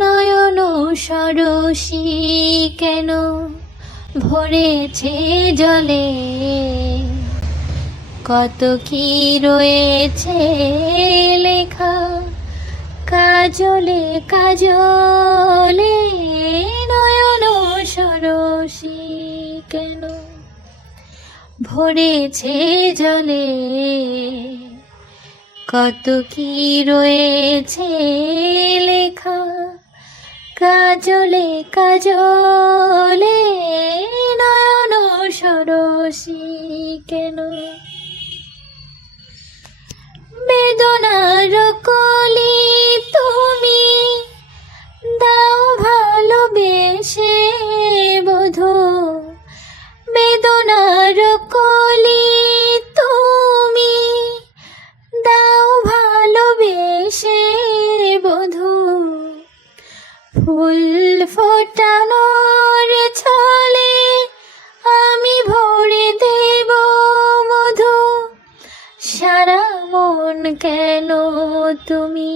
নয়ন সরসী কেন ভরেছে জলে, কত কি রয়েছে লেখা কাজলে কাজলে। নয়ন সরসী কেন ভরেছে জলে, কত কি রয়েছে লেখা কাজলে কাজলে। নয়ন সরসী কেন বেদনার কলি তুমি দাও ভালোবেসে বধূ, বেদনার কলি তুমি দাও ভালোবেসে বধূ। ফুল ফোটানোর ছলে আমি ভরে দেব মধু, সারা মন কেন তুমি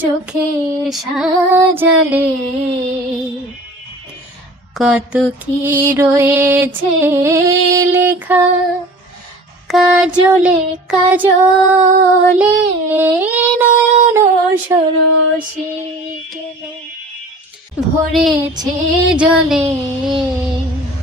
চোখে সাজালে, কত কি রয়েছে লেখা কাজলে কাজলে। নয়ন সরসী কেন ভরেছে জলে।